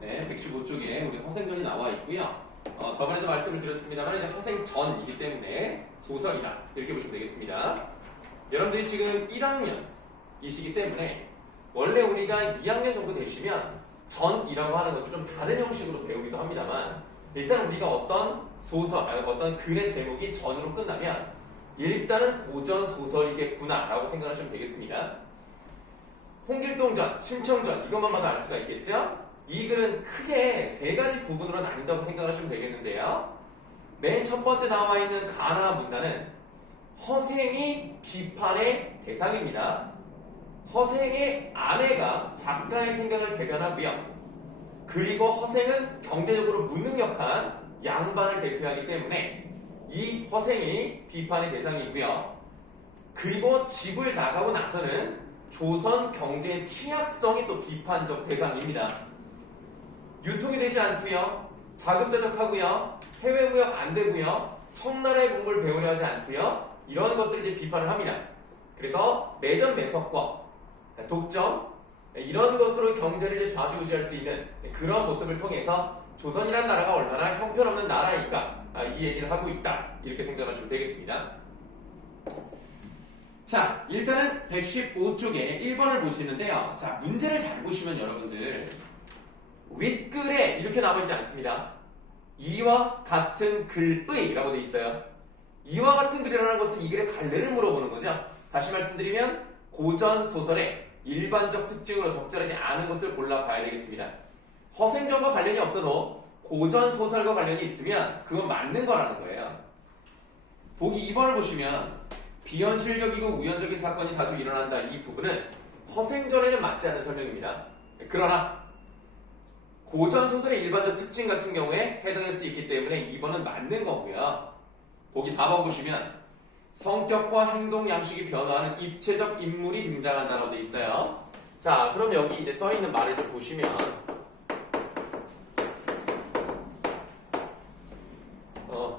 네, 115쪽에 우리 허생전이 나와 있고요. 저번에도 말씀을 드렸습니다만 이제 허생전이기 때문에 소설이다 이렇게 보시면 되겠습니다. 여러분들이 지금 1학년이시기 때문에 원래 우리가 2학년 정도 되시면 전이라고 하는 것을 좀 다른 형식으로 배우기도 합니다만 일단 우리가 어떤 소설, 어떤 글의 제목이 전으로 끝나면 일단은 고전 소설이겠구나 라고 생각하시면 되겠습니다. 홍길동전, 심청전 이것만 봐도 알 수가 있겠죠? 이 글은 크게 세 가지 부분으로 나뉜다고 생각하시면 되겠는데요. 맨 첫 번째 나와 있는 가나 문단은 허생이 비판의 대상입니다. 허생의 아내가 작가의 생각을 대변하고요. 그리고 허생은 경제적으로 무능력한 양반을 대표하기 때문에 이 허생이 비판의 대상이고요. 그리고 집을 나가고 나서는 조선 경제의 취약성이 또 비판적 대상입니다. 유통이 되지 않고요. 자급자족하고요. 해외 무역 안 되고요. 청나라의 공부를 배우려 하지 않고요. 이런 것들을 이제 비판을 합니다. 그래서 매점 매석과 독점 이런 것으로 경제를 좌지우지할 수 있는 그런 모습을 통해서 조선이라는 나라가 얼마나 형편없는 나라일까 이 얘기를 하고 있다 이렇게 생각하시면 되겠습니다. 자, 일단은 115쪽에 1번을 보시는데요. 자, 문제를 잘 보시면 여러분들 윗글에 이렇게 나와있지 않습니다. 이와 같은 글의 라고 되어 있어요. 이와 같은 글이라는 것은 이 글의 갈래를 물어보는 거죠. 다시 말씀드리면 고전 소설의 일반적 특징으로 적절하지 않은 것을 골라봐야 되겠습니다. 허생전과 관련이 없어도 고전 소설과 관련이 있으면 그건 맞는 거라는 거예요. 보기 2번을 보시면 비현실적이고 우연적인 사건이 자주 일어난다. 이 부분은 허생전에는 맞지 않는 설명입니다. 그러나 고전 소설의 일반적 특징 같은 경우에 해당할 수 있기 때문에 2번은 맞는 거고요. 보기 4번 보시면 성격과 행동 양식이 변화하는 입체적 인물이 등장한다라고 되어 있어요. 자, 그럼 여기 이제 써 있는 말을 좀 보시면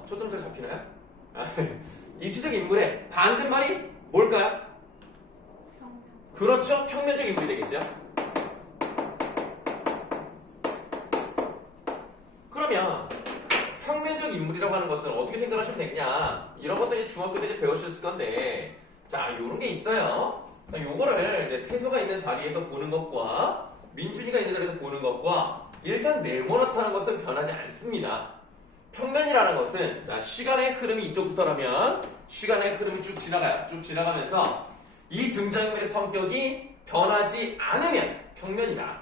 초점 잘 잡히나요? 입체적 인물의 반대말이 뭘까요? 그렇죠. 평면적 인물이 되겠죠. 그러면 평면적 인물이라고 하는 것은 어떻게 생각하시면 되느냐 이런 것들이 중학교 때 배우셨을 건데 자, 요런 게 있어요. 요거를 태소가 있는 자리에서 보는 것과 민준이가 있는 자리에서 보는 것과 일단 네모나타는 것은 변하지 않습니다. 평면이라는 것은 자, 시간의 흐름이 이쪽부터라면 시간의 흐름이 쭉 지나가요. 쭉 지나가면서 이 등장인물의 성격이 변하지 않으면 평면이다.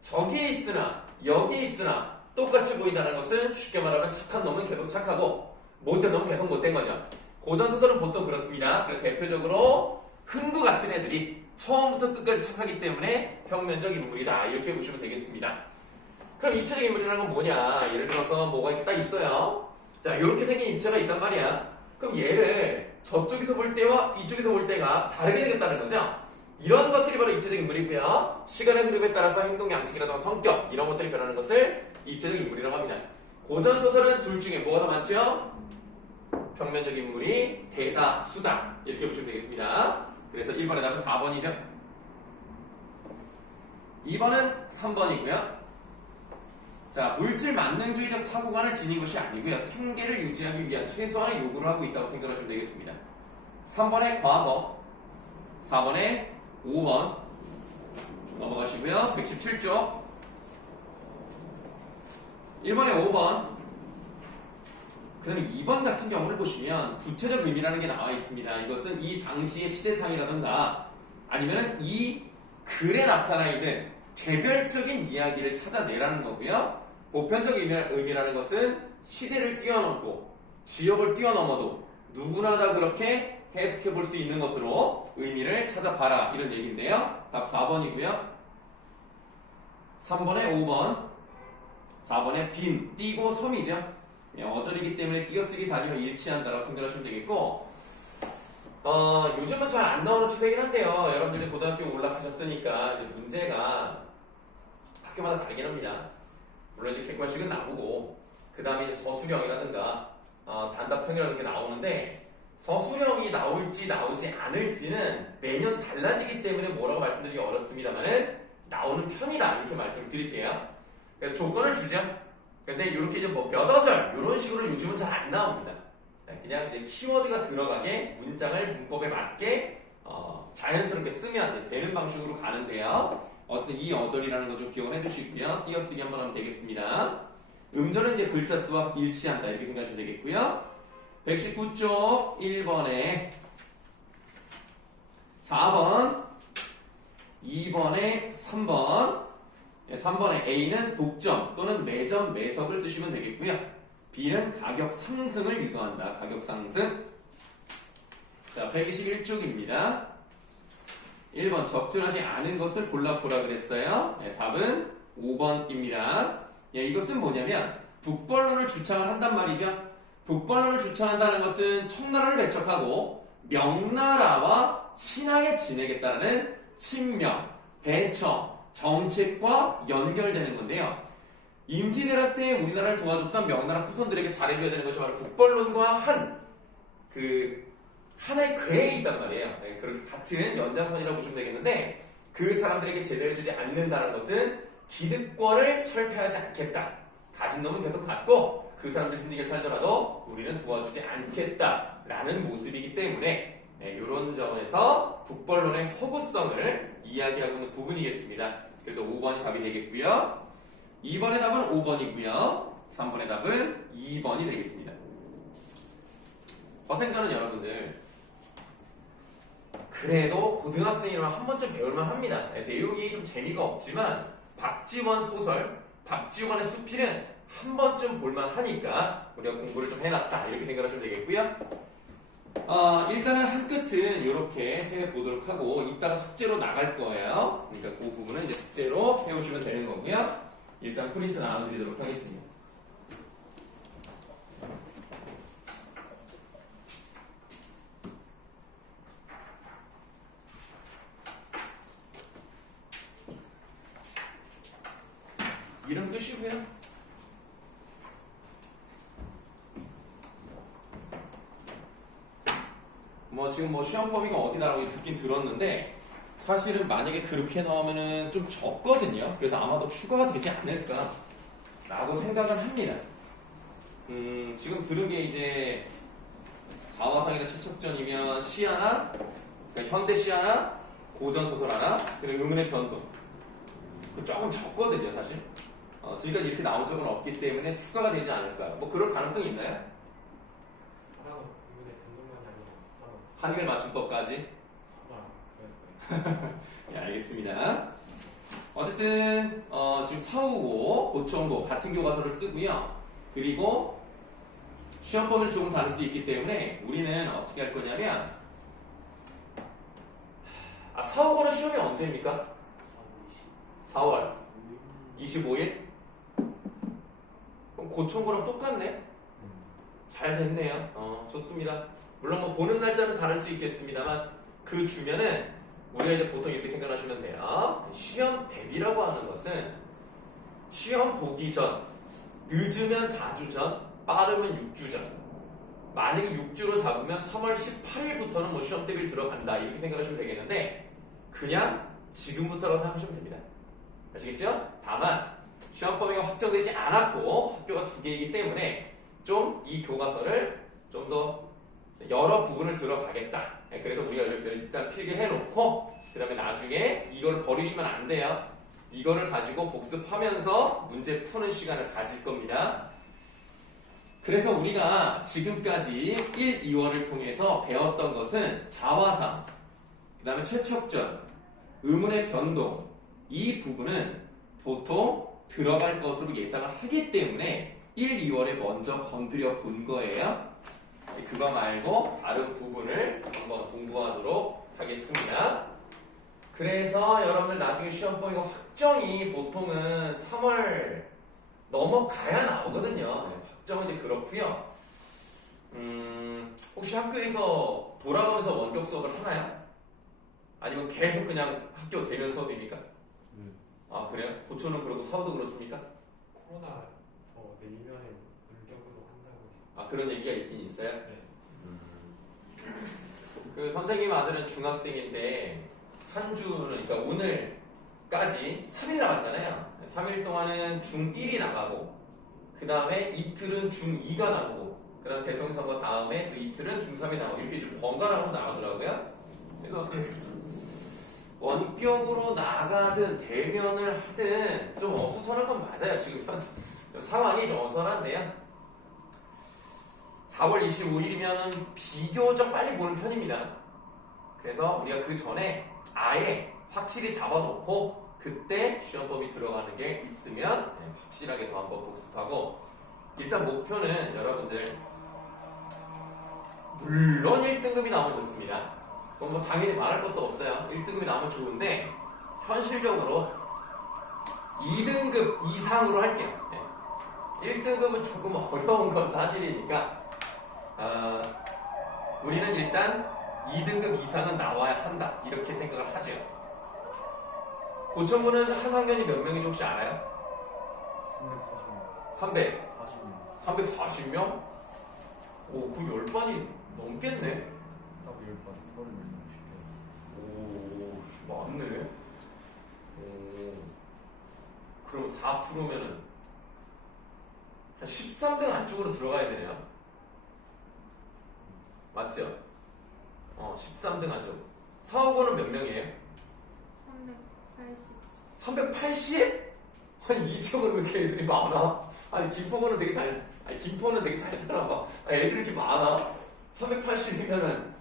저기에 있으나 여기에 있으나 똑같이 보인다는 것은 쉽게 말하면 착한 놈은 계속 착하고 못된 놈은 계속 못된 거죠. 고전소설은 보통 그렇습니다. 그래서 대표적으로 흥부 같은 애들이 처음부터 끝까지 착하기 때문에 평면적 인물이다. 이렇게 보시면 되겠습니다. 그럼 입체적 인물이라는 건 뭐냐? 예를 들어서 뭐가 이렇게 딱 있어요. 자, 이렇게 생긴 입체가 있단 말이야. 그럼 얘를 저쪽에서 볼 때와 이쪽에서 볼 때가 다르게 생겼다는 거죠. 이런 것들이 바로 입체적 인물이고요. 시간의 흐름에 따라서 행동 양식이라든가 성격 이런 것들이 변하는 것을 입체적 인물이라고 합니다. 고전 소설은 둘 중에 뭐가 더 많죠? 평면적 인물이 대다수다. 이렇게 보시면 되겠습니다. 그래서 1번의 답은 4번이죠. 2번은 3번이고요. 자, 물질 만능주의적 사고관을 지닌 것이 아니고요. 생계를 유지하기 위한 최소한의 요구를 하고 있다고 생각하시면 되겠습니다. 3번의 과거, 4번의 5번 넘어가시고요. 117쪽 1번의 5번 그 다음에 2번 같은 경우를 보시면 구체적 의미라는 게 나와 있습니다. 이것은 이 당시의 시대상이라든가 아니면 이 글에 나타나 있는 개별적인 이야기를 찾아내라는 거고요. 보편적 의미라는 것은 시대를 뛰어넘고 지역을 뛰어넘어도 누구나 다 그렇게 해석해 볼 수 있는 것으로 의미를 찾아봐라 이런 얘기인데요. 답 4번이고요. 3번에 5번 4번에 빈, 띄고 섬이죠. 어절이기 때문에 띄어쓰기 단위가 일치한다라고 생각하시면 되겠고 요즘은 잘 안 나오는 추세이긴 한데요. 여러분들이 고등학교 올라가셨으니까 이제 문제가 학교마다 다르긴 합니다. 물론 이제 객관식은 나오고 그 다음에 이제 서술형이라든가 단답형이라는 게 나오는데 서술형이 나올지 나오지 않을지는 매년 달라지기 때문에 뭐라고 말씀드리기 어렵습니다만은 나오는 편이다 이렇게 말씀을 드릴게요. 그래서 조건을 주죠. 근데 이렇게 이제 뭐 몇 어절 이런 식으로 요즘은 잘 안 나옵니다. 그냥 이제 키워드가 들어가게 문장을 문법에 맞게 자연스럽게 쓰면 되는 방식으로 가는데요. 어쨌든 이 어절이라는 거 좀 기억을 해두시고요. 띄어쓰기 한번 하면 되겠습니다. 음절은 이제 글자 수와 일치한다 이렇게 생각하시면 되겠고요. 119쪽 1번에 4번, 2번에 3번, 3번에 A는 독점 또는 매점, 매석을 쓰시면 되겠고요. B는 가격 상승을 유도한다. 가격 상승. 자, 121쪽입니다. 1번 적절하지 않은 것을 골라보라 그랬어요. 답은 5번입니다. 이것은 뭐냐면 북벌론을 주창을 한단 말이죠. 북벌론을 주창한다는 것은 청나라를 배척하고 명나라와 친하게 지내겠다는 친명, 배척, 정책과 연결되는 건데요. 임진왜란 때 우리나라를 도와줬던 명나라 후손들에게 잘해줘야 되는 것이 바로 북벌론과 하나의 궤에 있단 말이에요. 그렇게 같은 연장선이라고 보시면 되겠는데 그 사람들에게 제대로 해주지 않는다는 것은 기득권을 철폐하지 않겠다. 가진 놈은 계속 갖고 그 사람들 힘들게 살더라도 우리는 도와주지 않겠다라는 모습이기 때문에 이런 점에서 북벌론의 허구성을 이야기하고 있는 부분이겠습니다. 그래서 5번이 답이 되겠고요. 2번의 답은 5번이고요. 3번의 답은 2번이 되겠습니다. 어생자는 여러분들 그래도 고등학생이라면 한 번쯤 배울만 합니다. 내용이 좀 재미가 없지만 박지원 소설, 박지원의 수필은 한 번쯤 볼만 하니까 우리가 공부를 좀 해놨다 이렇게 생각하시면 되겠고요. 일단은 한 끝은 이렇게 해보도록 하고 이따가 숙제로 나갈 거예요. 그러니까 그 부분은 이제 숙제로 해오시면 되는 거고요. 일단 프린트 나눠드리도록 하겠습니다. 이름 쓰시고요. 지금 시험 범위가 어디다라고 듣긴 들었는데 사실은 만약에 그렇게 나오면은 좀 적거든요. 그래서 아마도 추가가 되지 않을까 라고 생각을 합니다. 지금 들은 게 이제 자화상이나 최척전이면 시 하나, 그러니까 현대 시 하나, 고전 소설 하나, 그리고 의문의 변동. 조금 적거든요, 사실. 지금까지 이렇게 나온 적은 없기 때문에 추가가 되지 않을까요? 그럴 가능성이 있나요? 한글 맞춤법까지? 네, 알겠습니다. 어쨌든 지금 사후고, 고청고 같은 교과서를 쓰고요. 그리고 시험 범위를 조금 다를 수 있기 때문에 우리는 어떻게 할 거냐면 사후고는 시험이 언제입니까? 4월 25일? 그럼 고청고랑 똑같네? 잘 됐네요. 좋습니다. 물론 보는 날짜는 다를 수 있겠습니다만 그 주면은 우리가 이제 보통 이렇게 생각하시면 돼요. 시험 대비라고 하는 것은 시험 보기 전, 늦으면 4주 전, 빠르면 6주 전. 만약에 6주로 잡으면 3월 18일부터는 시험 대비를 들어간다 이렇게 생각하시면 되겠는데 그냥 지금부터라고 생각하시면 됩니다. 아시겠죠? 다만 시험 범위가 확정되지 않았고 학교가 2개이기 때문에 좀 이 교과서를 좀 더 여러 부분을 들어가겠다. 그래서 우리가 일단 필기해놓고 그 다음에 나중에 이걸 버리시면 안 돼요. 이거를 가지고 복습하면서 문제 푸는 시간을 가질 겁니다. 그래서 우리가 지금까지 1, 2월을 통해서 배웠던 것은 자화상, 그 다음에 최척전, 의문의 변동 이 부분은 보통 들어갈 것으로 예상을 하기 때문에 1, 2월에 먼저 건드려 본 거예요. 그거 말고 다른 부분을 한번 공부하도록 하겠습니다. 그래서 여러분들 나중에 시험 범위가 확정이 보통은 3월 넘어가야 나오거든요. 확정은 이제 그렇고요. 혹시 학교에서 돌아가면서 원격 수업을 하나요? 아니면 계속 그냥 학교 대면 수업입니까? 아 그래요? 고초는 그러고 사우도 그렇습니까? 코로나 내년에 원격으로 한다고 해요. 그런 얘기가 있긴 있어요? 네. 그 선생님 아들은 중학생인데 한 주는 그러니까 오늘까지 까지 3일 남았잖아요. 3일 동안은 중1이 나가고 그 다음에 이틀은 중2가 나오고 그 다음 대통령 선거 다음에 또 이틀은 중3이 나오고 이렇게 좀 번갈아가면서 나가더라고요. 그래서 원격으로 나가든 대면을 하든 좀 어수선한 건 맞아요. 지금 현재 상황이 좀 어수선한데요. 4월 25일이면 비교적 빨리 보는 편입니다. 그래서 우리가 그 전에 아예 확실히 잡아놓고 그때 시험범위 들어가는 게 있으면 확실하게 더 한번 복습하고 일단 목표는 여러분들 물론 1등급이 나오면 좋습니다. 그건 뭐 당연히 말할 것도 없어요. 1등급이 나오면 좋은데 현실적으로 2등급 이상으로 할게요. 1등급은 조금 어려운 건 사실이니까 우리는 일단 2등급 이상은 나와야 한다 이렇게 생각을 하죠. 고천군은 한 학년이 몇 명인지 혹시 알아요? 340명? 오, 그럼 10반이 넘겠네? 오, 많네. 오, 그럼 4%면은 한 13등 안쪽으로 들어가야 되네요. 맞죠? 13등 안쪽. 사후고는 몇 명이에요? 380? 아니 이쪽은 왜 이렇게 애들이 많아? 아니 김포는 되게 잘 살아봐. 아니 애들이 이렇게 많아? 380이면은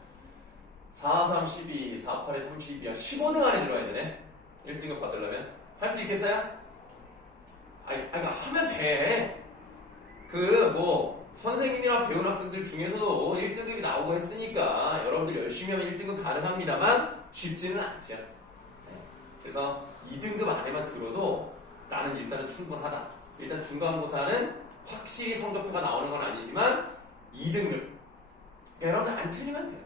4, 3, 12, 4, 8에 32야 15등 안에 들어야 되네. 1등급 받으려면 할 수 있겠어요? 아니 하면 돼. 선생님이랑 배운 학생들 중에서도 1등급이 나오고 했으니까 여러분들 열심히 하면 1등급 가능합니다만 쉽지는 않죠. 그래서 2등급 안에만 들어도 나는 일단은 충분하다. 일단 중간고사는 확실히 성적표가 나오는 건 아니지만 2등급. 그러니까 여러분들 안 틀리면 돼요.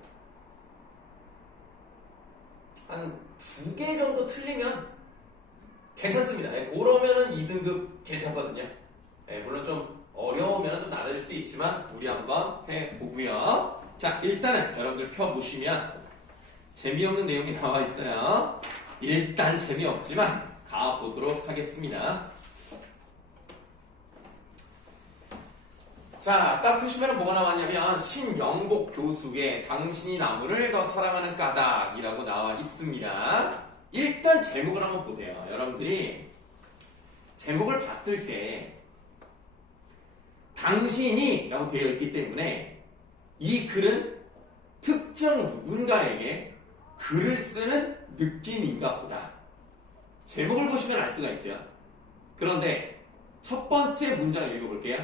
한 2개 정도 틀리면 괜찮습니다. 그러면은 2등급 괜찮거든요. 물론 좀 어려우면 좀 낮아질 수 있지만 우리 한번 해보고요. 자, 일단은 여러분들 펴보시면 재미없는 내용이 나와 있어요. 일단 재미없지만 가보도록 하겠습니다. 자, 딱 보시면 뭐가 나왔냐면 신영복 교수의 당신이 나무를 더 사랑하는 까닭이라고 나와 있습니다. 일단 제목을 한번 보세요. 여러분들이 제목을 봤을 때 당신이 라고 되어 있기 때문에 이 글은 특정 누군가에게 글을 쓰는 느낌인가 보다. 제목을 보시면 알 수가 있죠. 그런데 첫 번째 문장을 읽어볼게요.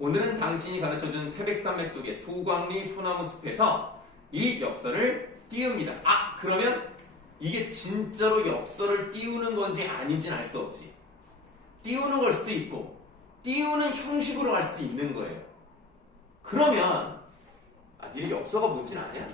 오늘은 당신이 가르쳐준 태백산맥 속의 소광리 소나무 숲에서 이 엽서를 띄웁니다. 그러면 이게 진짜로 엽서를 띄우는 건지 아닌지는 알 수 없지. 띄우는 걸 수도 있고 띄우는 형식으로 할 수도 있는 거예요. 그러면 니네 엽서가 뭔지는 아냐?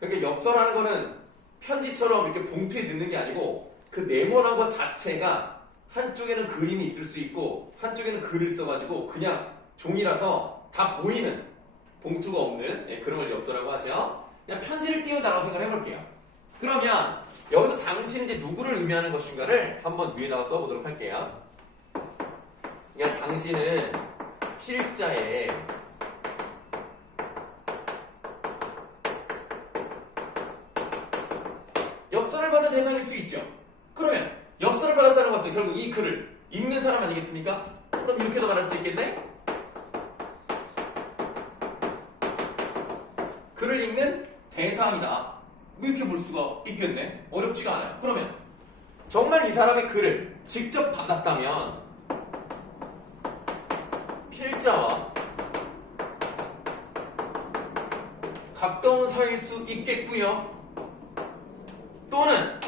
그러니까 엽서라는 거는 편지처럼 이렇게 봉투에 넣는 게 아니고 그 네모난 것 자체가 한쪽에는 그림이 있을 수 있고 한쪽에는 글을 써가지고 그냥 종이라서 다 보이는 봉투가 없는 그런 걸 엽서라고 하죠. 그냥 편지를 띄운다라고 생각을 해볼게요. 그러면 여기서 당신이 이제 누구를 의미하는 것인가를 한번 위에다가 써보도록 할게요. 그러니까 당신은 필자에 엽서를 받은 대상일 수 있죠. 그러면 엽서를 받았다는 것은 결국 이 글을 읽는 사람 아니겠습니까? 그럼 이렇게도 말할 수 있겠네? 글을 읽는 대상이다. 이렇게 볼 수가 있겠네. 어렵지가 않아요. 그러면 정말 이 사람의 글을 직접 받았다면 필자와 가까운 사이일 수 있겠고요. 또는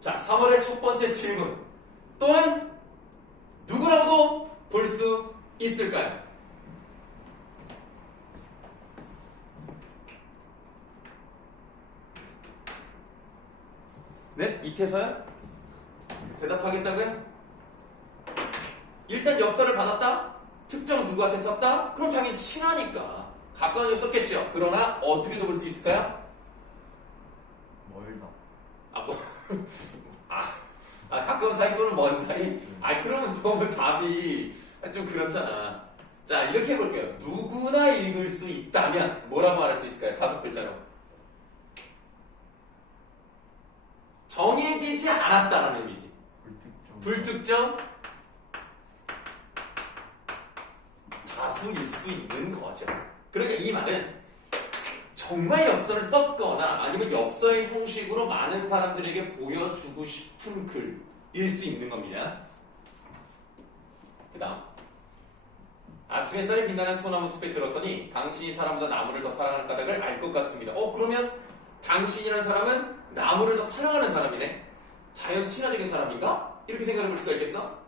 자, 3월의 첫 번째 질문. 또는 누구라도 볼 수 있을까요? 네? 이태서요? 대답하겠다고요? 일단 엽서를 받았다? 특정 누구한테 썼다? 그럼 당연히 친하니까 가까운 이웃 썼겠죠. 그러나 어떻게도 볼 수 있을까요? 멀다. 가까운 사이 또는 먼 사이? 그러면 너무 답이 좀 그렇잖아. 자, 이렇게 해볼게요. 누구나 읽을 수 있다면 뭐라고 말할 수 있을까요? 5글자로. 정해지지 않았다라는 의미지. 불특정? 다수일 수도 있는 거죠. 그러니까 이 말은 정말 엽서를 썼거나 아니면 엽서의 형식으로 많은 사람들에게 보여주고 싶은 글일 수 있는 겁니다. 그 다음 아침 햇살이 빛나는 소나무 숲에 들어서니 당신이 사람보다 나무를 더 사랑하는 까닭을 알 것 같습니다. 그러면 당신이라는 사람은 나무를 더 사랑하는 사람이네. 자연 친화적인 사람인가? 이렇게 생각해 볼 수가 있겠어?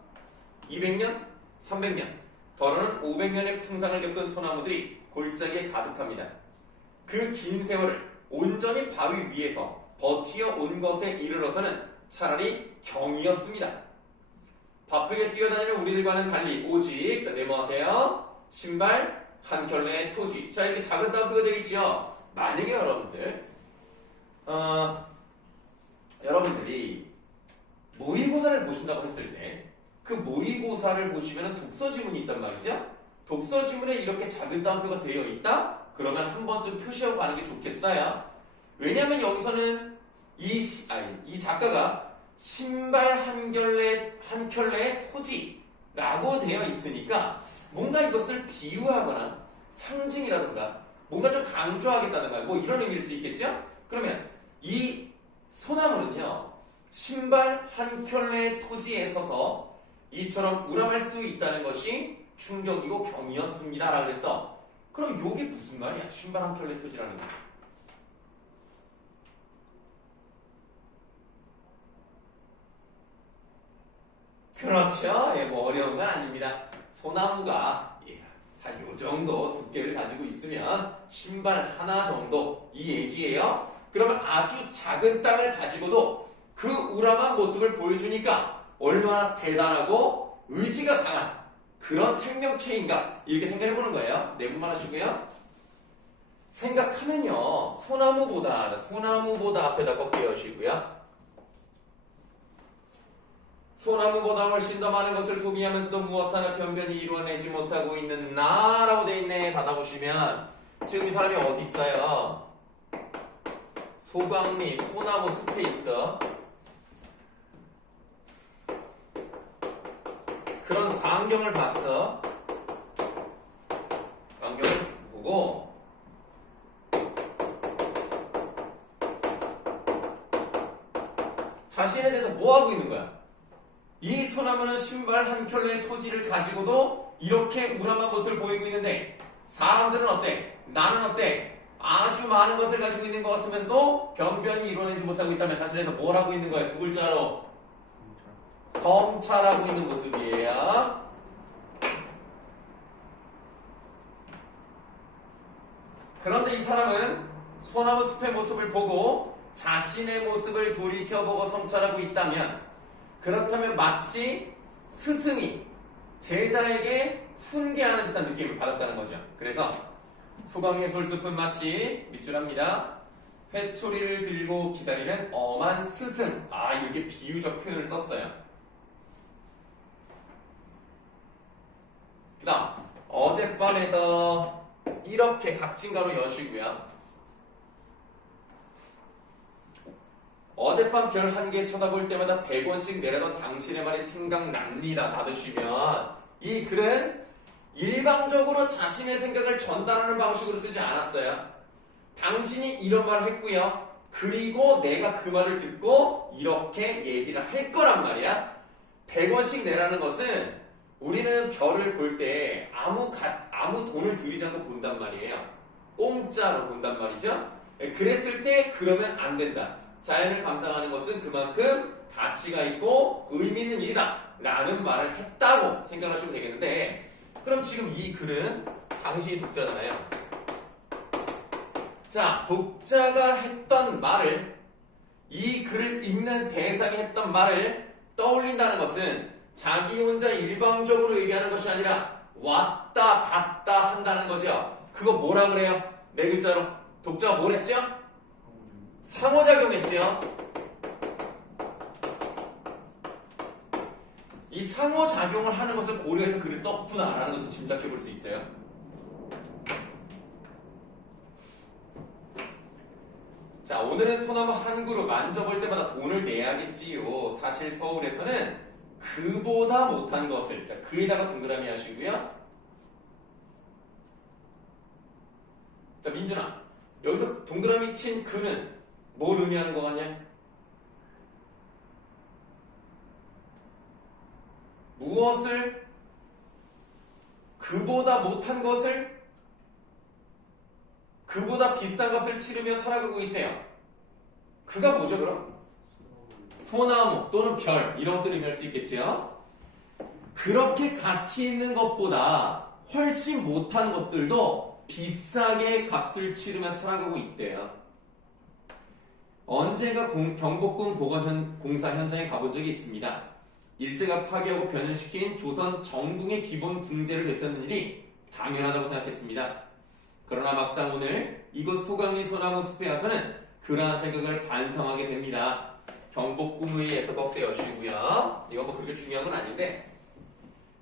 200년? 300년? 더러는 500년의 풍상을 겪은 소나무들이 골짜기에 가득합니다. 그 긴 세월을 온전히 바위 위에서 버티어 온 것에 이르러서는 차라리 경이었습니다. 바쁘게 뛰어다니는 우리들과는 달리 오직 네모하세요. 신발 한 켤레의 토지. 자, 이렇게 작은 따옴표가 되겠지요. 만약에 여러분들이 모의고사를 보신다고 했을 때 그 모의고사를 보시면 독서 지문이 있단 말이죠. 독서 지문에 이렇게 작은 따옴표가 되어 있다? 그러면 한 번쯤 표시하고 가는 게 좋겠어요. 왜냐하면 여기서는 이 작가가 신발 한 켤레의 토지라고 되어 있으니까 뭔가 이것을 비유하거나 상징이라든가 뭔가 좀 강조하겠다든가 뭐 이런 의미일 수 있겠죠? 그러면 이 소나무는요, 신발 한 켤레의 토지에 서서 이처럼 우람할 수 있다는 것이 충격이고 경이었습니다 라고 그랬어. 그럼 이게 무슨 말이야? 신발 한 켤레 토지라는 거. 그렇죠. 뭐 어려운 건 아닙니다. 소나무가 한 요 정도 두께를 가지고 있으면 신발 하나 정도 이 얘기예요. 그러면 아주 작은 땅을 가지고도 그 우람한 모습을 보여주니까 얼마나 대단하고 의지가 강한 그런 생명체인가 이렇게 생각해보는 거예요. 내분만 하시고요. 생각하면요, 소나무보다 앞에다 꼭 끼워주시고요. 소나무보다 훨씬 더 많은 것을 소비하면서도 무엇 하나 변변히 이루어내지 못하고 있는 나라고 돼 있네. 닫아보시면 지금 이 사람이 어디 있어요? 소강리 소나무 숲에 있어. 그런 광경을 봤어. 광경을 보고 자신에 대해서 뭐 하고 있는 거야? 이 소나무는 신발 한 켤레의 토지를 가지고도 이렇게 우람한 모습을 보이고 있는데 사람들은 어때? 나는 어때? 아주 많은 것을 가지고 있는 것 같으면서도 변변히 이뤄내지 못하고 있다면 자신에서 뭘 하고 있는 거야? 두 글자로 성찰하고 있는 모습이에요. 그런데 이 사람은 소나무 숲의 모습을 보고 자신의 모습을 돌이켜보고 성찰하고 있다면, 그렇다면 마치 스승이 제자에게 훈계하는 듯한 느낌을 받았다는 거죠. 그래서 소강의 솔숲은 마치 밑줄합니다. 회초리를 들고 기다리는 엄한 스승. 이렇게 비유적 표현을 썼어요. 그 다음 어젯밤에서 이렇게 각진가로 여시고요. 어젯밤 별 한 개 쳐다볼 때마다 100원씩 내려던 당신의 말이 생각납니다. 닫으시면 이 글은 일방적으로 자신의 생각을 전달하는 방식으로 쓰지 않았어요. 당신이 이런 말을 했고요. 그리고 내가 그 말을 듣고 이렇게 얘기를 할 거란 말이야. 100원씩 내라는 것은 우리는 별을 볼 때 아무 돈을 들이지 않고 본단 말이에요. 공짜로 본단 말이죠. 그랬을 때 그러면 안 된다. 자연을 감상하는 것은 그만큼 가치가 있고 의미 있는 일이다 라는 말을 했다고 생각하시면 되겠는데, 그럼 지금 이 글은 당신이 독자잖아요. 자, 독자가 했던 말을, 이 글을 읽는 대상이 했던 말을 떠올린다는 것은 자기 혼자 일방적으로 얘기하는 것이 아니라 왔다 갔다 한다는 거죠. 그 그거 뭐라 그래요? 네 글자로. 독자가 뭘 했죠? 상호작용했죠. 이 상호작용을 하는 것을 고려해서 글을 썼구나라는 것을 짐작해 볼 수 있어요. 자, 오늘은 소나무 한 그루 만져볼 때마다 돈을 내야겠지요. 사실 서울에서는 그보다 못한 것을, 자, 그에다가 동그라미 하시고요. 자, 민준아, 여기서 동그라미 친 그는 뭘 의미하는 것 같냐? 무엇을, 그보다 못한 것을, 그보다 비싼 값을 치르며 살아가고 있대요. 그가 뭐죠, 그럼? 소나무 또는 별, 이런 것들을 의미할 수 있겠지요. 그렇게 가치 있는 것보다 훨씬 못한 것들도 비싸게 값을 치르며 살아가고 있대요. 언젠가 경복궁 공사 현장에 가본 적이 있습니다. 일제가 파괴하고 변형시킨 조선 정궁의 기본 궁제를 되찾는 일이 당연하다고 생각했습니다. 그러나 막상 오늘 이곳 소강리 소나무 숲에 와서는 그러한 생각을 반성하게 됩니다. 경복궁의에서 벅세 여시고요. 이거 뭐 그렇게 중요한 건 아닌데,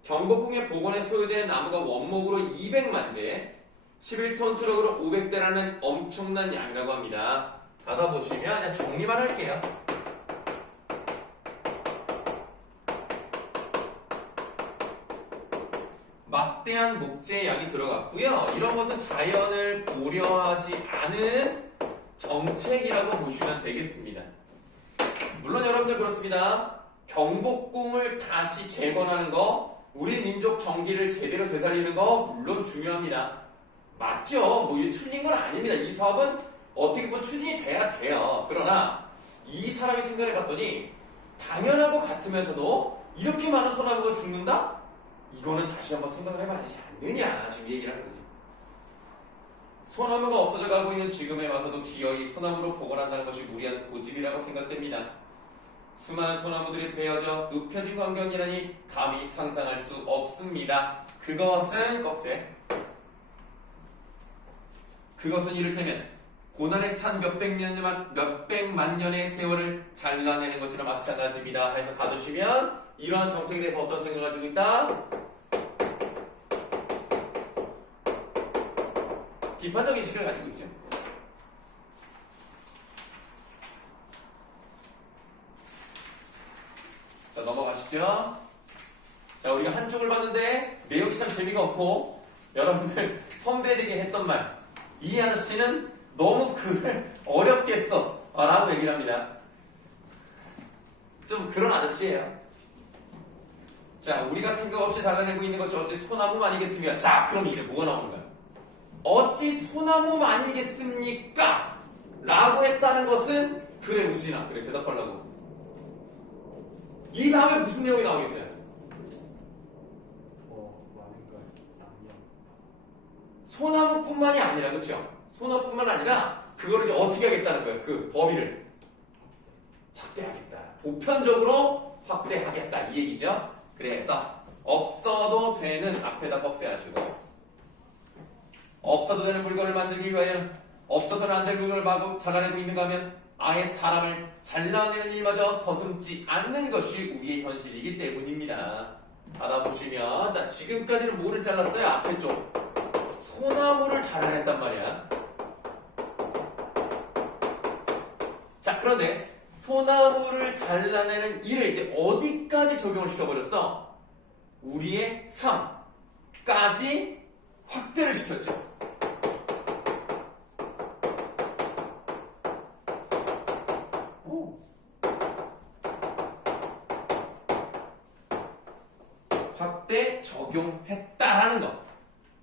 경복궁의 복원에 소요된 나무가 원목으로 200만 재, 11톤 트럭으로 500대라는 엄청난 양이라고 합니다. 받아보시면 그냥 정리만 할게요. 막대한 목재의 양이 들어갔고요. 이런 것은 자연을 고려하지 않은 정책이라고 보시면 되겠습니다. 물론 여러분들 그렇습니다. 경복궁을 다시 재건하는 거, 우리 민족 정기를 제대로 되살리는 거 물론 중요합니다. 맞죠? 뭐 이게 틀린 건 아닙니다. 이 사업은 어떻게 보면 추진이 돼야 돼요. 그러나 이 사람이 생각해 봤더니 당연한 것 같으면서도 이렇게 많은 소나무가 죽는다? 이거는 다시 한번 생각을 해봐야 되지 않느냐, 지금 얘기를 하는 거지. 소나무가 없어져 가고 있는 지금에 와서도 기어이 소나무로 복원한다는 것이 무리한 고집이라고 생각됩니다. 수많은 소나무들이 베어져 눕혀진 광경이라니 감히 상상할 수 없습니다. 그것은 이를테면 고난에 찬 몇백만 년의 세월을 잘라내는 것이나 마찬가지입니다. 해서 가두시면 이러한 정책에 대해서 어떤 생각을 가지고 있다? 비판적인 시각을 가지고 있죠. 자, 넘어가시죠. 자, 우리가 한쪽을 봤는데 내용이 참 재미가 없고 여러분들 선배들이 했던 말, 이 아저씨는 너무 글을 어렵게 써 라고 얘기를 합니다. 좀 그런 아저씨예요. 자, 우리가 생각 없이 잘라내고 있는 것이 어찌 소나무만이겠습니까? 자, 그럼 이제 뭐가 나오는 거야? 어찌 소나무만이겠습니까? 라고 했다는 것은 그래 우진아, 그래 대답하려고. 이 다음에 무슨 내용이 나오겠어요? 많은가 남녀. 소나무뿐만이 아니라, 그렇죠? 소나무뿐만 아니라 그거를 이제 어떻게 하겠다는 거예요? 그 범위를 확대하겠다. 보편적으로 확대하겠다 이 얘기죠. 그래서 없어도 되는 앞에다 꺽쇠하시고, 없어도 되는 물건을 만들기 위하여 없어서는 안 될 물건을 마구 잘라내고 있는가 하면 아예 사람을 잘라내는 일마저 서슴지 않는 것이 우리의 현실이기 때문입니다. 받아보시면, 자, 지금까지는 뭐를 잘랐어요? 앞에 쪽 소나무를 잘라냈단 말이야. 자, 그런데 소나무를 잘라내는 일을 이제 어디까지 적용을 시켜버렸어? 우리의 삶까지 확대를 시켰죠. 확대 적용했다라는 거.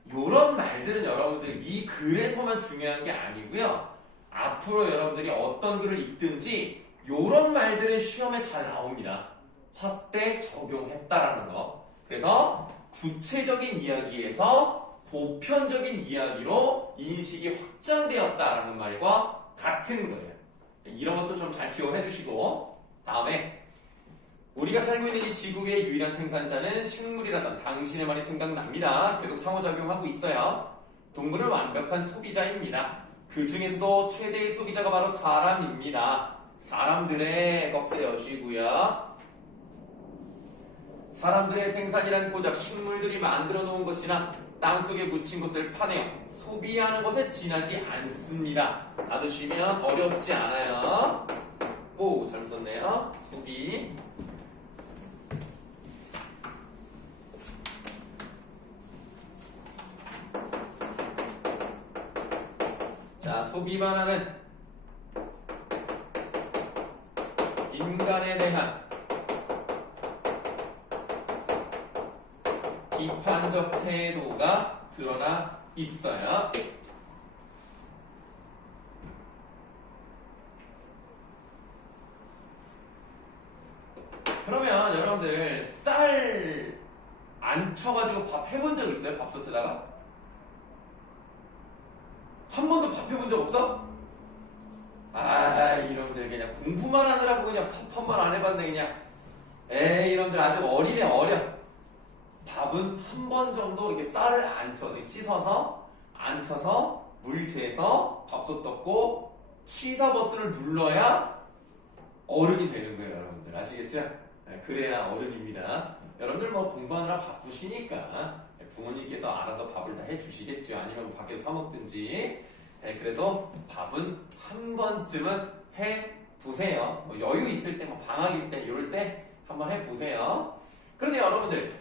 이런 말들은 여러분들 이 글에서만 중요한 게 아니고요. 앞으로 여러분들이 어떤 글을 읽든지 이런 말들은 시험에 잘 나옵니다. 확대 적용했다라는 거. 그래서 구체적인 이야기에서 보편적인 이야기로 인식이 확장되었다라는 말과 같은 거예요. 이런 것도 좀 잘 기억해 주시고, 다음에 우리가 살고 있는 이 지구의 유일한 생산자는 식물이라던 당신의 말이 생각납니다. 계속 상호작용하고 있어요. 동물은 완벽한 소비자입니다. 그 중에서도 최대의 소비자가 바로 사람입니다. 사람들의 꺽쇠 여시고요. 사람들의 생산이란 고작 식물들이 만들어 놓은 것이나 땅속에 묻힌 것을 파내어 소비하는 것에 지나지 않습니다. 놔두시면 어렵지 않아요. 오, 잘못 썼네요. 소비. 자, 소비만 하는 인간에 대한 비판적 태도가 드러나 있어요. 그러면 여러분들 쌀 안 쳐가지고 밥 해본 적 있어요? 밥솥에다가? 한 번도 밥 해본 적 없어? 아, 이놈들 그냥 공부만 하느라고 그냥 밥 한 번 안 해봤네 그냥. 에이, 이놈들 아직 어리네, 어려. 밥은 한 번 정도 이렇게 쌀을 안 쳐, 씻어서 안 쳐서 물 재서 밥솥 덮고 취사 버튼을 눌러야 어른이 되는 거예요, 여러분들. 아시겠죠? 네, 그래야 어른입니다. 여러분들 뭐 공부하느라 바쁘시니까 부모님께서 알아서 밥을 다 해주시겠죠. 아니면 밖에서 사 먹든지. 네, 그래도 밥은 한 번쯤은 해보세요. 뭐 여유 있을 때, 뭐 방학일 때, 이럴 때 한번 해보세요. 그런데 여러분들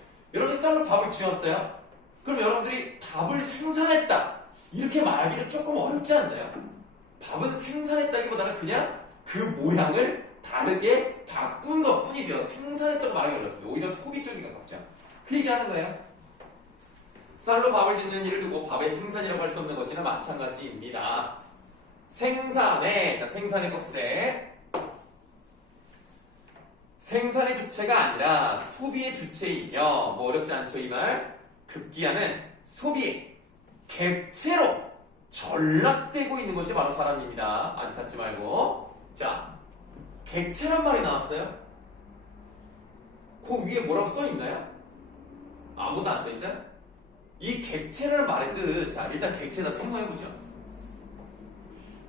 쌀로 밥을 지었어요. 그럼 여러분들이 밥을 생산했다 이렇게 말하기는 조금 어렵지 않나요? 밥은 생산했다기보다는 그냥 그 모양을 다르게 바꾼 것 뿐이죠. 생산했다고 말하기 어렵습니다. 오히려 소비 쪽이 가깝죠. 그 얘기하는 거예요. 쌀로 밥을 짓는 일을 두고 밥의 생산이라고 할 수 없는 것이나 마찬가지입니다. 생산의, 자, 생산의 꺽쇠. 생산의 주체가 아니라 소비의 주체이며, 뭐 어렵지 않죠, 이 말. 급기야는 소비의 객체로 전락되고 있는 것이 바로 사람입니다. 아직 닫지 말고. 자, 객체란 말이 나왔어요. 그 위에 뭐라고 써 있나요? 아무도 안 써 있어요? 이 객체라는 말의 뜻, 자, 일단 객체다 생각해보죠.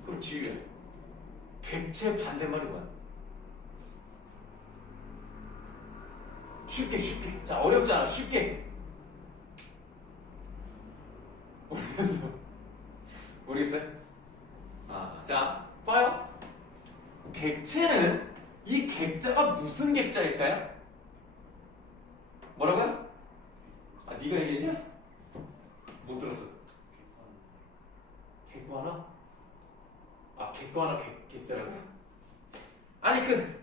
그럼 지금 객체 반대말이 뭐야? 쉽게. 자, 어렵지 않아. 쉽게. 모르겠어요? 자, 봐요. 객체는 이 객자가 무슨 객자일까요? 뭐라고요? 네가 얘기했냐? 못 들었어. 객관화? 객관화 객자라고요? 아니 이렇게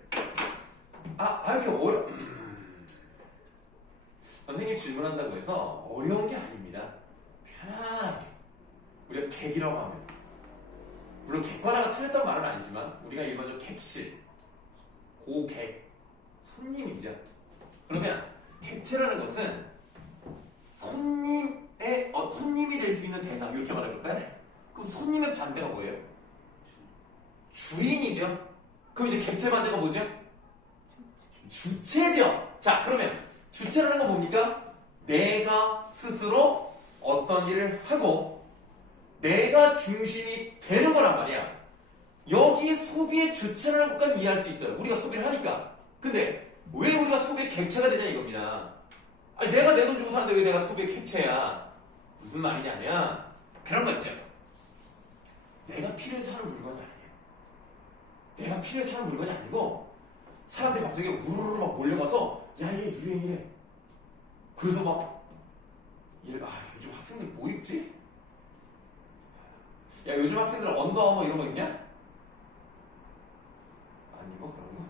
선생님 질문한다고 해서 어려운 게 아닙니다. 편안하게 우리가 객이라고 하면, 물론 객관화가 틀렸다는 말은 아니지만 우리가 일반적으로 객실, 고객, 손님이죠. 그러면 객체라는 것은 손님이 될 수 있는 대상, 이렇게 말해볼까요? 그럼 손님의 반대가 뭐예요? 주인이죠. 그럼 이제 객체 반대가 뭐죠? 주체죠. 자, 그러면 주체라는 건 뭡니까? 내가 스스로 어떤 일을 하고 내가 중심이 되는 거란 말이야. 여기에 소비의 주체라는 것까지 이해할 수 있어요. 우리가 소비를 하니까. 근데 왜 우리가 소비의 객체가 되냐 이겁니다. 아니, 내가 내 돈 주고 사는데 왜 내가 소비의 객체야? 무슨 말이냐면 그런 거 있죠. 내가 필요해서 사는 물건이 아니에요. 내가 필요해서 사는 물건이 아니고 사람들이 갑자기 우르르 막 몰려가서 야, 이게 유행이래. 그래서 막 요즘 학생들 뭐 입지? 야, 요즘 학생들은 언더아머 이런 거 입냐? 안 입어 그런 거?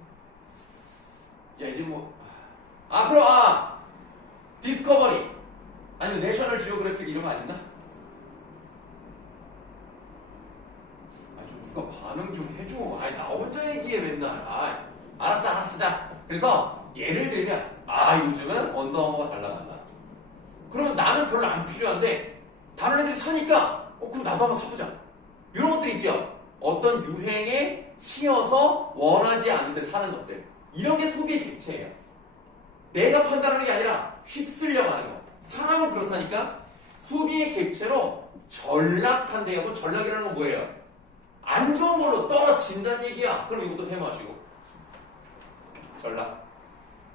야, 이제 그럼 디스커버리 아니면 내셔널 지오그래픽 이런 거 안 입나? 좀 누가 반응 좀 해줘. 나 혼자 얘기해 맨날. 알았어. 자, 그래서 예를 들면 요즘은 언더아머가 잘 나간다. 그러면 나는 별로 안 필요한데 다른 애들이 사니까 그럼 나도 한번 사보자. 이런 것들 있죠. 어떤 유행에 치여서 원하지 않는데 사는 것들. 이런 게 소비의 객체예요. 내가 판단하는 게 아니라 휩쓸려가는 거. 사람은 그렇다니까. 수비의 객체로 전락한대요. 그럼 전락이라는 건 뭐예요? 안 좋은 걸로 떨어진다는 얘기야. 그럼 이것도 세모하시고. 전락.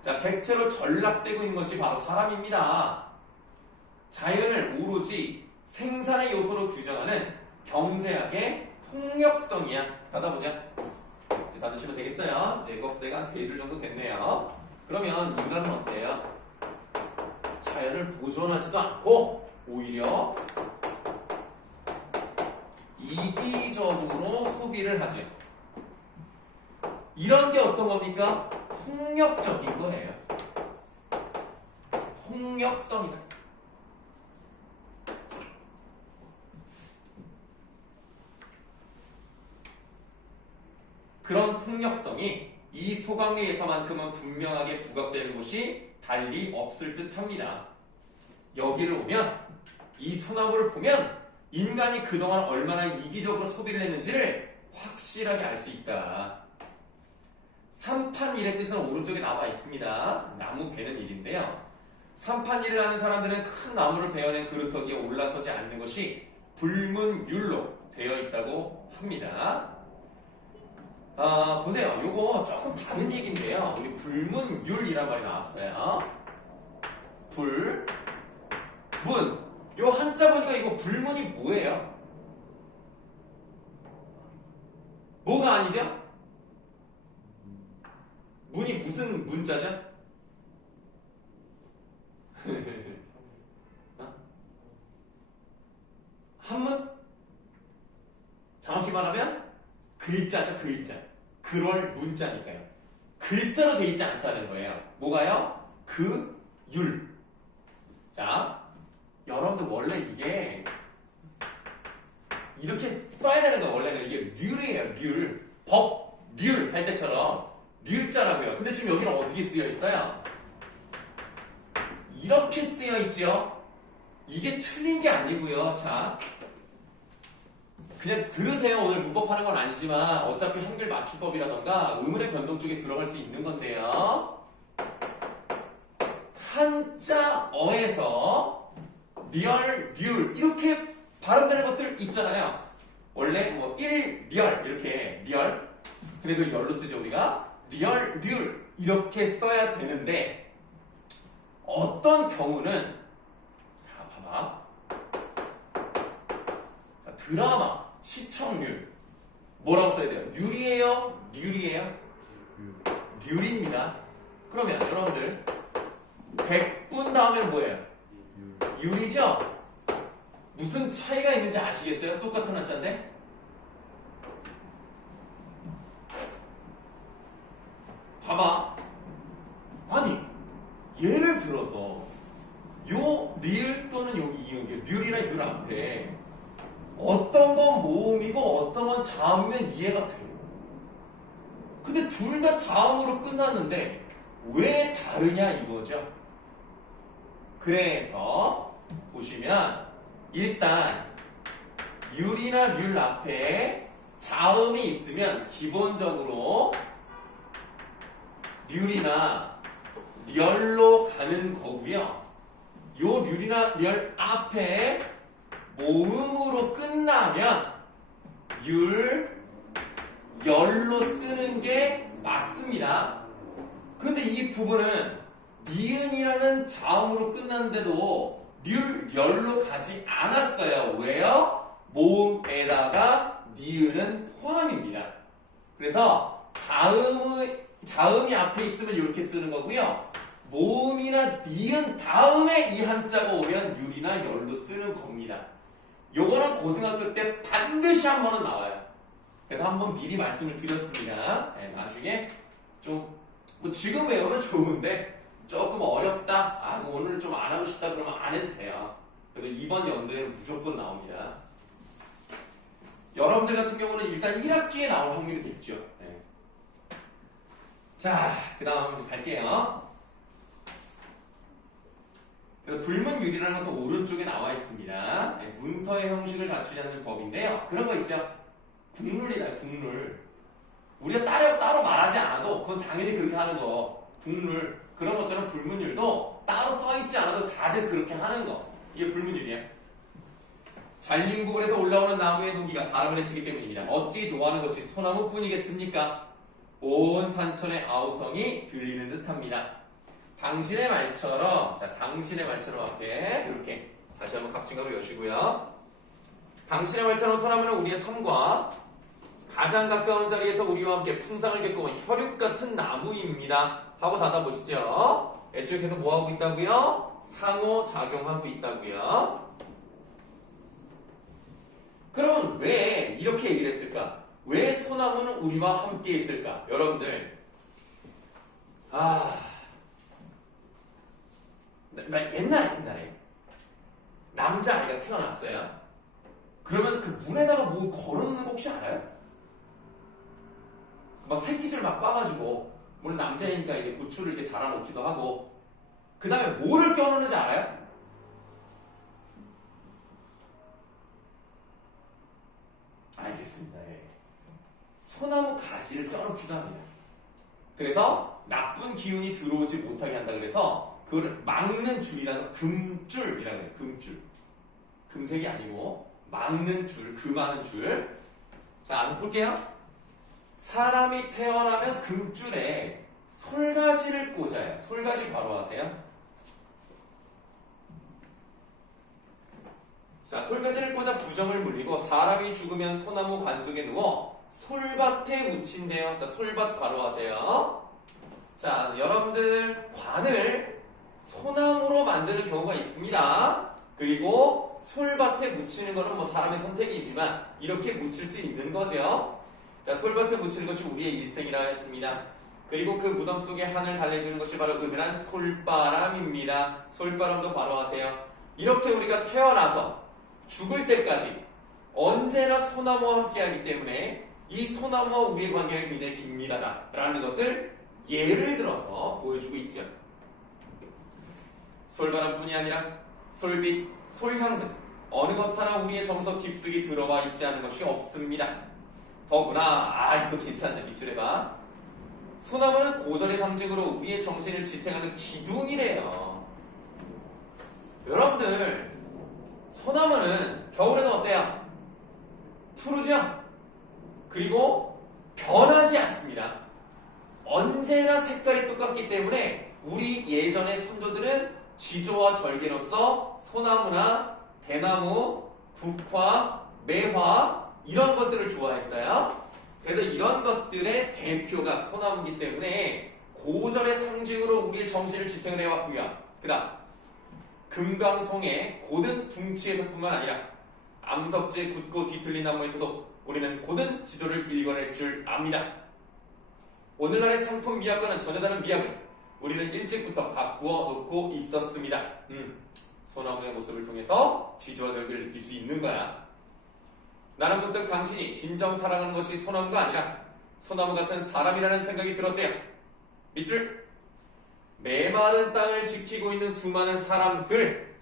자, 객체로 전락되고 있는 것이 바로 사람입니다. 자연을 오로지 생산의 요소로 규정하는 경제학의 폭력성이야. 받아보자. 다 드시면 되겠어요. 이제 국어가 3줄 정도 됐네요. 그러면 인간은 어때요? 자연을 보존하지도 않고 오히려 이기적으로 소비를 하죠. 이런 게 어떤 겁니까? 폭력적인 거예요. 폭력성이다. 그런 폭력성이 이 소강리에서만큼은 분명하게 부각되는 곳이 달리 없을 듯합니다. 여기를 오면 이 소나무를 보면 인간이 그동안 얼마나 이기적으로 소비를 했는지를 확실하게 알 수 있다. 3판 1의 뜻은 오른쪽에 나와 있습니다. 나무 베는 일인데요. 3판 1을 하는 사람들은 큰 나무를 베어낸 그루터기에 올라서지 않는 것이 불문율로 되어 있다고 합니다. 보세요. 요거 조금 다른 얘기인데요. 우리 불문율이란 말이 나왔어요. 불, 문. 요 한자 보니까 이거 불문이 뭐예요? 뭐가 아니죠? 문이 무슨 문자죠? 한문? 정확히 말하면 글자죠, 글자. 그럴 문자니까요. 글자로 돼 있지 않다는 거예요. 뭐가요? 그, 율. 자, 여러분들 원래 이게 이렇게 써야 되는 거 원래는 이게 률이에요, 률. 법, 률 할 때처럼 률자라고요. 근데 지금 여기는 어떻게 쓰여 있어요? 이렇게 쓰여 있죠? 이게 틀린 게 아니고요. 자, 그냥 들으세요. 오늘 문법하는 건 아니지만 어차피 한글 맞춤법이라던가 의문의 변동 쪽에 들어갈 수 있는 건데요. 한자어에서 리얼, 률 이렇게 발음되는 것들 있잖아요. 원래 뭐 1리얼 이렇게 리얼 근데 그걸 열로 쓰죠 우리가. 리얼, 률 이렇게 써야 되는데 어떤 경우는 자 봐봐. 자, 드라마 시청률 뭐라고 써야 돼요? 률이에요? 률이에요? 률입니다. 그러면 여러분들 100분 다음엔 뭐예요? 율이죠? 무슨 차이가 있는지 아시겠어요? 똑같은 한자인데? 봐봐. 아니 예를 들어서 요 리을 또는 여기 이게 률이나 율 앞에 어떤 건 모음이고 어떤 건 자음이면 이해가 돼요. 근데 둘 다 자음으로 끝났는데 왜 다르냐 이거죠. 그래서 보시면 일단 율이나 률 앞에 자음이 있으면 기본적으로 률이나 렬로 가는 거고요. 요 률이나 렬 앞에 모음으로 끝나면 율, 열로 쓰는 게 맞습니다. 근데 이 부분은 니은이라는 자음으로 끝났는데도 률, 열로 가지 않았어요. 왜요? 모음에다가 니은은 포함입니다. 그래서 자음이 앞에 있으면 이렇게 쓰는 거고요. 모음이나 니은 다음에 이 한자가 오면 율이나 열로 쓰는 겁니다. 요거는 고등학교 때 반드시 한 번은 나와요. 그래서 한번 미리 말씀을 드렸습니다. 네, 나중에 좀 뭐 지금 외우면 좋은데 조금 어렵다. 오늘 좀 안 하고 싶다 그러면 안 해도 돼요. 그래도 이번 연도에는 무조건 나옵니다. 여러분들 같은 경우는 일단 1학기에 나올 확률이 높죠. 네. 자, 그 다음 한번 갈게요. 불문율이라는 것은 오른쪽에 나와 있습니다. 네, 문서의 형식을 갖추지 않는 법인데요. 그런 거 있죠. 국룰이다, 국룰. 우리가 따로 말하지 않아도 그건 당연히 그렇게 하는 거. 국룰. 그런 것처럼 불문율도 따로 써있지 않아도 다들 그렇게 하는 거. 이게 불문율이에요. 잘린 부분에서 올라오는 나무의 동기가 사람을 해치기 때문입니다. 어찌 노하는 것이 소나무뿐이겠습니까? 온 산천의 아우성이 들리는 듯합니다. 당신의 말처럼, 자, 당신의 말처럼 앞에 이렇게 다시 한번 각진각으로 여시고요. 당신의 말처럼 소나무는 우리의 삶과 가장 가까운 자리에서 우리와 함께 풍상을 겪어온 혈육 같은 나무입니다. 하고 닫아보시죠. 애초에 계속 뭐하고 있다고요? 상호작용하고 있다고요. 그럼 왜 이렇게 얘기를 했을까? 왜 소나무는 우리와 함께 있을까? 여러분들, 나 옛날에 남자아이가 태어났어요. 그러면 그 문에다가 뭐 걸어놓는 거 혹시 알아요? 막 새끼줄 막 빻아가지고, 물론 남자이니까 이제 고추를 이렇게 달아놓기도 하고, 그 다음에 뭐를 껴놓는지 알아요? 알겠습니다. 예. 소나무 가지를 껴놓기도 합니다. 그래서 나쁜 기운이 들어오지 못하게 한다 그래서 그걸 막는 줄이라서 금줄이라고 해요. 금줄. 금색이 아니고 막는 줄, 금하는 줄. 자, 한번 볼게요. 사람이 태어나면 금줄에 솔가지를 꽂아요. 솔가지 바로 하세요. 자, 솔가지를 꽂아 부정을 물리고 사람이 죽으면 소나무 관 속에 누워 솔밭에 묻힌대요. 자, 솔밭 바로 하세요. 자, 여러분들 관을 소나무로 만드는 경우가 있습니다. 그리고 솔밭에 묻히는 거는 뭐 사람의 선택이지만 이렇게 묻힐 수 있는 거죠. 자, 솔밭에 묻히는 것이 우리의 일생이라 했습니다. 그리고 그 무덤 속에 하늘 달래주는 것이 바로 은밀한 솔바람입니다. 솔바람도 바로 하세요. 이렇게 우리가 태어나서 죽을 때까지 언제나 소나무와 함께하기 때문에 이 소나무와 우리의 관계는 굉장히 긴밀하다라는 것을 예를 들어서 보여주고 있죠. 솔바람뿐이 아니라 솔빛, 솔향 등 어느 것 하나 우리의 정서 깊숙이 들어와 있지 않은 것이 없습니다. 더구나 이거 괜찮네. 밑줄에 봐. 소나무는 고전의 상징으로 우리의 정신을 지탱하는 기둥이래요. 여러분들, 소나무는 겨울에는 어때요? 푸르죠? 그리고 변하지 않습니다. 언제나 색깔이 똑같기 때문에 우리 예전의 선조들은 지조와 절개로서 소나무나 대나무, 국화, 매화 이런 것들을 좋아했어요. 그래서 이런 것들의 대표가 소나무이기 때문에 고전의 상징으로 우리의 정신을 지탱을 해왔고요. 그 다음 금강송의 고든 둥치에서뿐만 아니라 암석재 굳고 뒤틀린 나무에서도 우리는 고든 지조를 읽어낼 줄 압니다. 오늘날의 상품 미학과는 전혀 다른 미학을 우리는 일찍부터 가꾸어 놓고 있었습니다. 소나무의 모습을 통해서 지조와 절개를 느낄 수 있는 거야. 나는 문득 당신이 진정 사랑하는 것이 소나무가 아니라 소나무 같은 사람이라는 생각이 들었대요. 밑줄. 메마른 땅을 지키고 있는 수많은 사람들.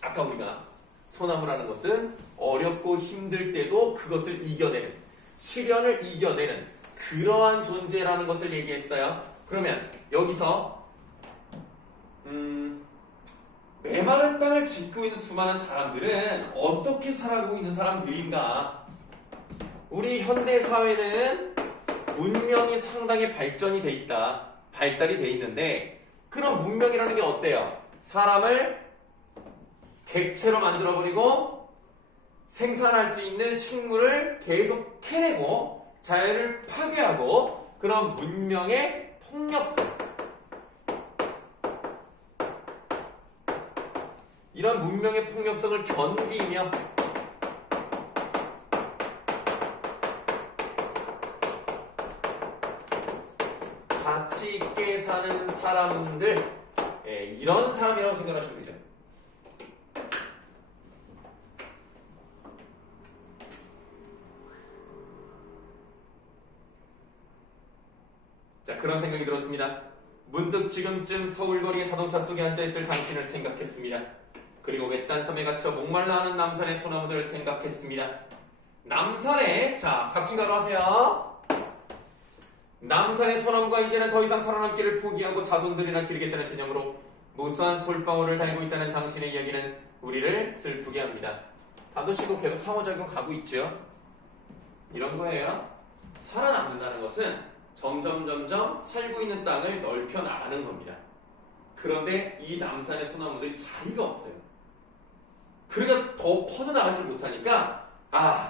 아까 우리가 소나무라는 것은 어렵고 힘들 때도 그것을 이겨내는, 시련을 이겨내는 그러한 존재라는 것을 얘기했어요. 그러면 여기서 메마른 땅을 짓고 있는 수많은 사람들은 어떻게 살아가고 있는 사람들인가? 우리 현대 사회는 문명이 상당히 발전이 돼 있다. 발달이 돼 있는데 그런 문명이라는 게 어때요? 사람을 객체로 만들어버리고 생산할 수 있는 식물을 계속 캐내고 자연을 파괴하고 그런 문명의 폭력성, 이런 문명의 폭력성을 견디며 가치 있게 사는 사람들, 이런 사람이라고 생각하시면 되죠. 자, 그런 생각이 들었습니다. 문득 지금쯤 서울거리의 자동차 속에 앉아있을 당신을 생각했습니다. 그리고 외딴 섬에 갇혀 목말라 하는 남산의 소나무들을 생각했습니다. 남산에, 자, 각진가로 하세요. 남산의 소나무가 이제는 더 이상 살아남기를 포기하고 자손들이나 기르겠다는 신념으로 무수한 솔방울을 달고 있다는 당신의 이야기는 우리를 슬프게 합니다. 다도시고 계속 상호작용 가고 있죠. 이런 거예요. 살아남는다는 것은 점점 살고 있는 땅을 넓혀 나가는 겁니다. 그런데 이 남산의 소나무들이 자리가 없어요. 그러니까 더 퍼져나가지 못하니까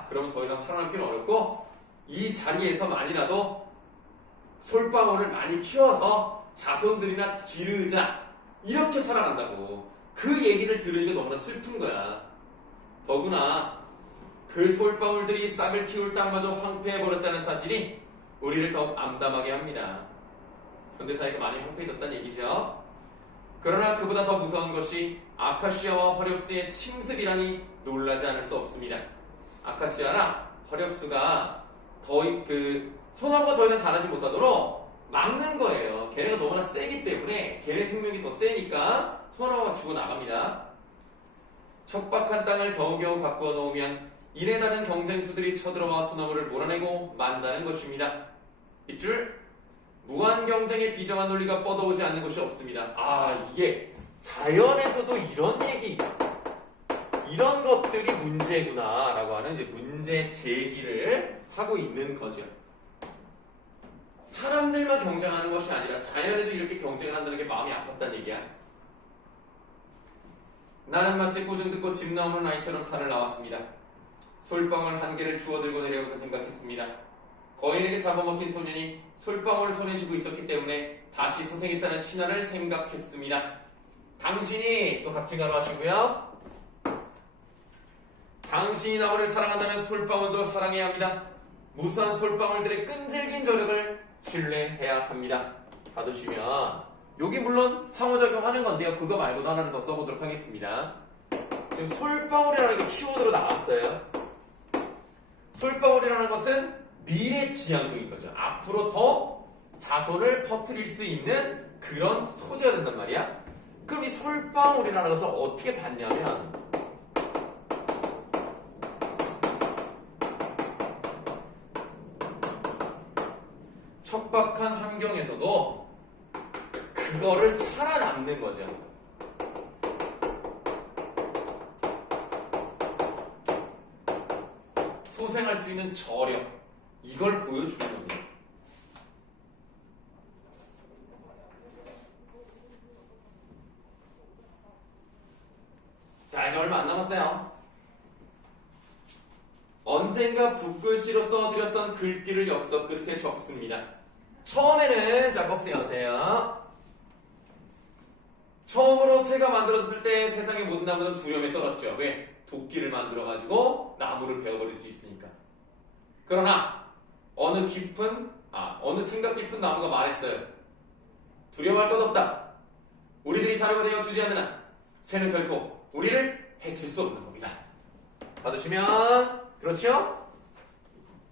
그러면 더 이상 살아남기는 어렵고 이 자리에서만이라도 솔방울을 많이 키워서 자손들이나 기르자 이렇게 살아간다고. 그 얘기를 들으니까 너무나 슬픈 거야. 더구나 그 솔방울들이 싹을 키울 땅마저 황폐해버렸다는 사실이 우리를 더욱 암담하게 합니다. 현대사회가 많이 황폐해졌다는 얘기죠. 그러나 그보다 더 무서운 것이 아카시아와 허렵수의 침습이라니 놀라지 않을 수 없습니다. 아카시아나 허렵수가 소나무가 더 이상 자라지 못하도록 막는 거예요. 걔네가 너무나 세기 때문에 걔네 생명이 더 세니까 소나무가 죽어나갑니다. 척박한 땅을 겨우겨우 가꾸어 놓으면 이에 다른 경쟁수들이 쳐들어와 소나무를 몰아내고 만다는 것입니다. 이줄 무한 경쟁의 비정한 논리가 뻗어오지 않는 것이 없습니다. 이게 자연에서도 이런 얘기, 이런 것들이 문제구나 라고 하는 이제 문제 제기를 하고 있는 거죠. 사람들만 경쟁하는 것이 아니라 자연에도 이렇게 경쟁을 한다는 게 마음이 아팠다는 얘기야. 나는 마치 꾸중 듣고 집 나오는 아이처럼 산을 나왔습니다. 솔방울 한 개를 주워들고 내려오면서 생각했습니다. 거인에게 잡아먹힌 소년이 솔방울을 손에 쥐고 있었기 때문에 다시 소생했다는 신화를 생각했습니다. 당신이 또 각진가로 하시고요. 당신이 나무를 사랑한다면 솔방울도 사랑해야 합니다. 무수한 솔방울들의 끈질긴 저력을 신뢰해야 합니다. 받으시면 여기 물론 상호작용하는 건데요. 그거 말고도 하나를 더 써보도록 하겠습니다. 지금 솔방울이라는 게 키워드로 나왔어요. 솔방울이라는 것은 미래 지향적인 거죠. 앞으로 더 자손을 퍼뜨릴 수 있는 그런 소재가 된단 말이야. 그럼 이 솔방울이라는 것을 어떻게 봤냐면 척박한 환경에서도 그거를 살아남는 거죠. 소생할 수 있는 저력, 이걸 보여주는 겁니다. 자, 이제 얼마 안 남았어요. 언젠가 붓글씨로 써드렸던 글귀를 엽서 끝에 적습니다. 처음에는 자, 박스 여세요. 처음으로 새가 만들어졌을 때 세상에 모든 나무는 두려움에 떨었죠. 왜? 도끼를 만들어가지고 나무를 베어버릴 수 있으니까. 그러나 어느 생각 깊은 나무가 말했어요. 두려워할 것 없다. 우리들이 자료가 되어 주지 않는 한 새는 결코 우리를 해칠 수 없는 겁니다. 받으시면 그렇죠?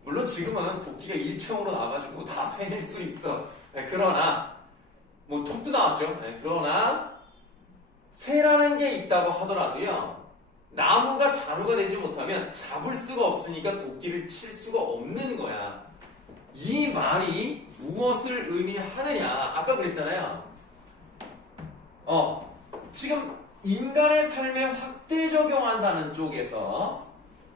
물론 지금은 도끼가 일체형으로 나와가지고 다 새일 수 있어. 그러나 뭐 톱도 나왔죠. 그러나 새라는 게 있다고 하더라도요. 나무가 자루가 되지 못하면 잡을 수가 없으니까 도끼를 칠 수가 없는 거야. 이 말이 무엇을 의미하느냐? 아까 그랬잖아요. 지금 인간의 삶에 확대 적용한다는 쪽에서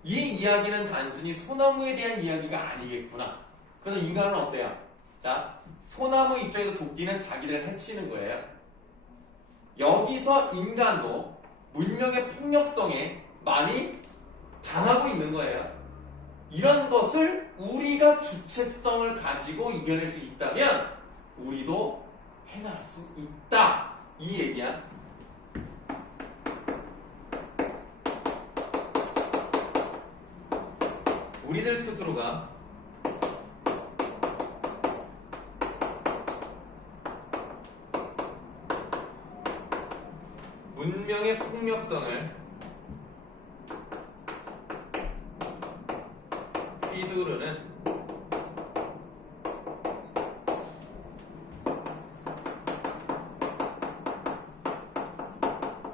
이 이야기는 단순히 소나무에 대한 이야기가 아니겠구나. 그럼 인간은 어때요? 자, 소나무 입장에서 도끼는 자기를 해치는 거예요. 여기서 인간도 문명의 폭력성에 많이 당하고 있는 거예요. 이런 것을 우리가 주체성을 가지고 이겨낼 수 있다면 우리도 해낼 수 있다. 이 얘기야. 우리들 스스로가 문명의 폭력성을 휘두르는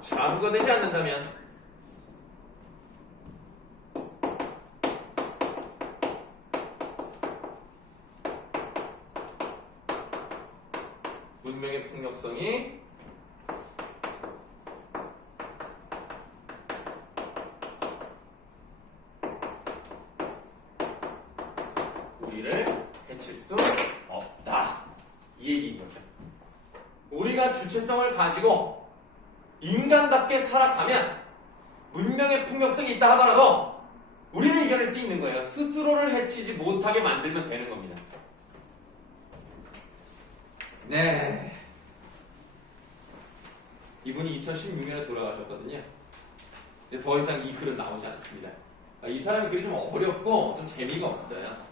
자루가 되지 않는다면 문명의 폭력성이 우리를 해칠 수 없다. 이 얘기인 거죠. 우리가 주체성을 가지고 인간답게 살아가면 문명의 폭력성이 있다 하더라도 우리는 이겨낼 수 있는 거예요. 스스로를 해치지 못하게 만들면 되는 겁니다. 네. 이분이 2016년에 돌아가셨거든요. 근데 더 이상 이 글은 나오지 않습니다. 이 사람 글이 좀 어렵고 좀 재미가 없어요.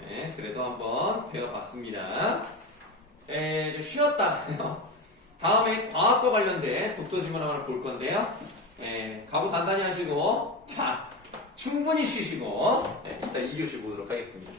네, 그래도 한번 배워봤습니다. 좀 쉬었다. 다음에 과학과 관련된 독서 질문 하나 볼 건데요. 각오 단단히 하시고, 자, 충분히 쉬시고, 이따 2교시 보도록 하겠습니다.